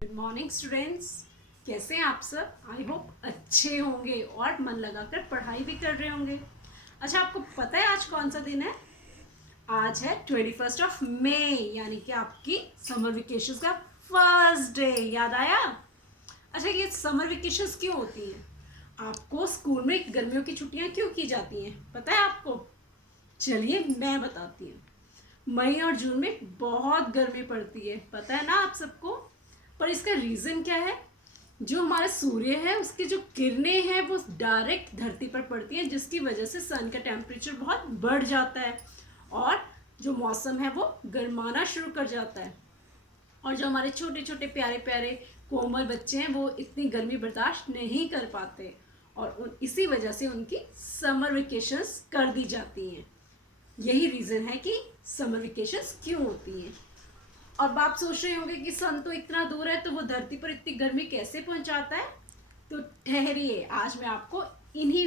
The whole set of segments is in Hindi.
Good morning students. कैसे हैं आप सब? आई होप अच्छे होंगे और मन लगाकर पढ़ाई भी कर रहे होंगे। अच्छा, आपको पता है आज कौन सा दिन है? आज है 21 मई, यानी कि आपकी समर वेकेशन का फर्स्ट डे। याद आया? अच्छा, ये समर वेकेशन क्यों होती हैं? आपको स्कूल में गर्मियों की छुट्टियां क्यों की जाती हैं, पता है आपको? चलिए मैं बताती हूँ। मई और जून में बहुत गर्मी पड़ती है, पता है ना आप सबको। पर इसका रीज़न क्या है? जो हमारा सूर्य है उसकी जो किरणें हैं वो डायरेक्ट धरती पर पड़ती हैं, जिसकी वजह से सन का टेम्परेचर बहुत बढ़ जाता है और जो मौसम है वो गर्माना शुरू कर जाता है। और जो हमारे छोटे छोटे प्यारे प्यारे कोमल बच्चे हैं वो इतनी गर्मी बर्दाश्त नहीं कर पाते और इसी वजह से उनकी समर वेकेशंस कर दी जाती हैं। यही रीज़न है कि समर वेकेशंस क्यों होती हैं। अब आप सोच रहे होंगे कि सन तो इतना दूर है तो वो धरती पर इतनी गर्मी कैसे पहुंचाता है। तो ठहरिए, आज मैं आपको इन्हीं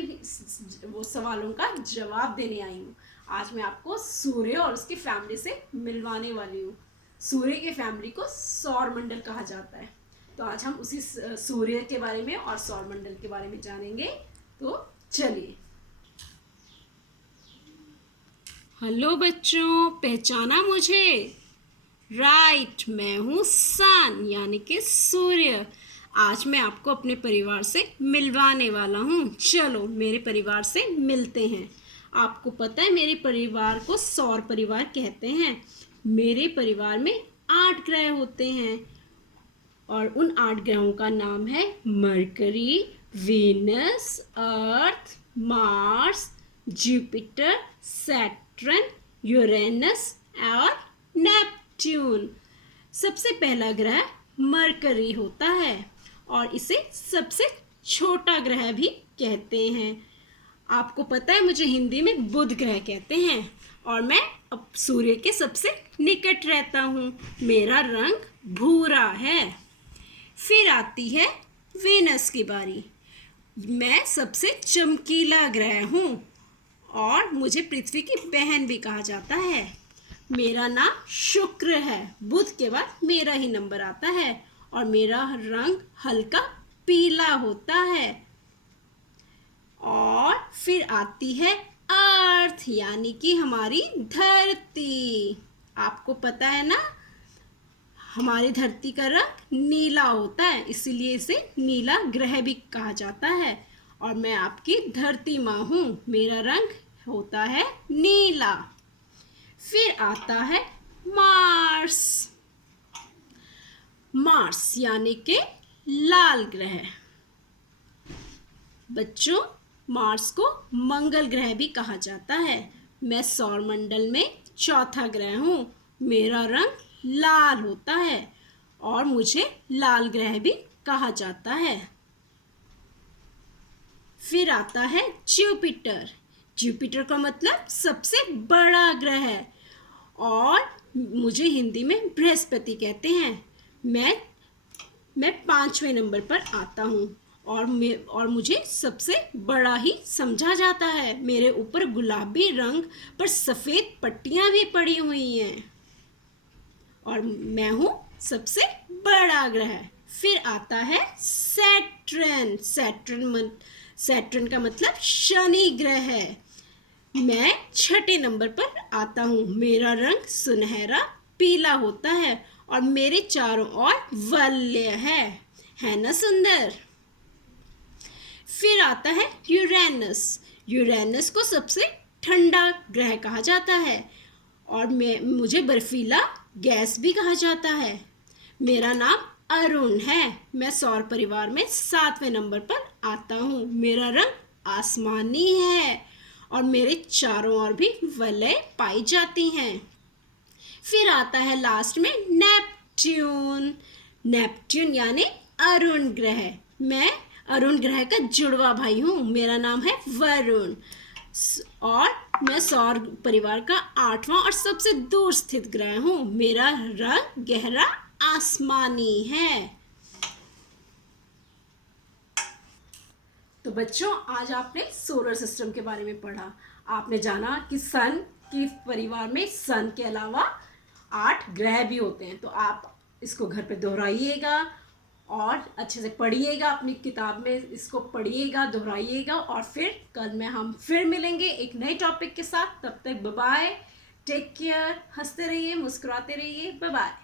वो सवालों का जवाब देने आई हूँ। आज मैं आपको सूर्य और उसकी फैमिली से मिलवाने वाली हूँ। सूर्य के फैमिली को सौर मंडल कहा जाता है। तो आज हम उसी सूर्य के बारे में और सौर मंडल के बारे में जानेंगे। तो चलिए। हेलो बच्चों, पहचाना मुझे? राइट, मैं हूँ सन यानी कि सूर्य। आज मैं आपको अपने परिवार से मिलवाने वाला हूँ। चलो मेरे परिवार से मिलते हैं। आपको पता है मेरे परिवार को सौर परिवार कहते हैं। मेरे परिवार में 8 ग्रह होते हैं और उन 8 ग्रहों का नाम है मरकरी, वीनस, अर्थ, मार्स, जुपिटर, सैटर्न, यूरेनस और नेपट्यून। सबसे पहला ग्रह मरकरी होता है और इसे सबसे छोटा ग्रह भी कहते हैं। आपको पता है मुझे हिंदी में बुध ग्रह कहते हैं और मैं अब सूर्य के सबसे निकट रहता हूँ। मेरा रंग भूरा है। फिर आती है वीनस की बारी। मैं सबसे चमकीला ग्रह हूँ और मुझे पृथ्वी की बहन भी कहा जाता है। मेरा नाम शुक्र है। बुध के बाद मेरा ही नंबर आता है और मेरा रंग हल्का पीला होता है। और फिर आती है अर्थ यानी कि हमारी धरती। आपको पता है ना, हमारी धरती का रंग नीला होता है, इसीलिए इसे नीला ग्रह भी कहा जाता है। और मैं आपकी धरती माँ हूँ, मेरा रंग होता है नीला। फिर आता है मार्स। मार्स यानी कि लाल ग्रह। बच्चों, मार्स को मंगल ग्रह भी कहा जाता है। मैं सौर मंडल में चौथा ग्रह हूँ। मेरा रंग लाल होता है और मुझे लाल ग्रह भी कहा जाता है। फिर आता है जुपिटर। जुपिटर का मतलब सबसे बड़ा ग्रह है और मुझे हिंदी में बृहस्पति कहते हैं। मैं 5वें नंबर पर आता हूँ और मुझे सबसे बड़ा ही समझा जाता है। मेरे ऊपर गुलाबी रंग पर सफ़ेद पट्टियाँ भी पड़ी हुई हैं और मैं हूँ सबसे बड़ा ग्रह। फिर आता है सैटर्न। सैटर्न का मतलब शनि ग्रह है। मैं 6ठे नंबर पर आता हूँ। मेरा रंग सुनहरा पीला होता है और मेरे चारों ओर वलय है ना सुंदर। फिर आता है यूरेनस। यूरेनस को सबसे ठंडा ग्रह कहा जाता है और मुझे बर्फीला गैस भी कहा जाता है। मेरा नाम अरुण है। मैं सौर परिवार में 7वें नंबर पर आता हूँ। मेरा रंग आसमानी है और मेरे चारों ओर भी वलय पाई जाती हैं। फिर आता है लास्ट में नेपट्यून। नेपट्यून यानी अरुण ग्रह। मैं अरुण ग्रह का जुड़वा भाई हूँ। मेरा नाम है वरुण और मैं सौर परिवार का 8वां और सबसे दूर स्थित ग्रह हूँ। मेरा रंग गहरा आसमानी है। तो बच्चों, आज आपने सोलर सिस्टम के बारे में पढ़ा। आपने जाना कि सन की परिवार में सन के अलावा 8 ग्रह भी होते हैं। तो आप इसको घर पे दोहराइएगा और अच्छे से पढ़िएगा, अपनी किताब में इसको पढ़िएगा, दोहराइएगा, और फिर कल में हम फिर मिलेंगे एक नए टॉपिक के साथ। तब तक बाय बाय, टेक केयर, हंसते रहिए, मुस्कुराते रहिए, बाय बाय।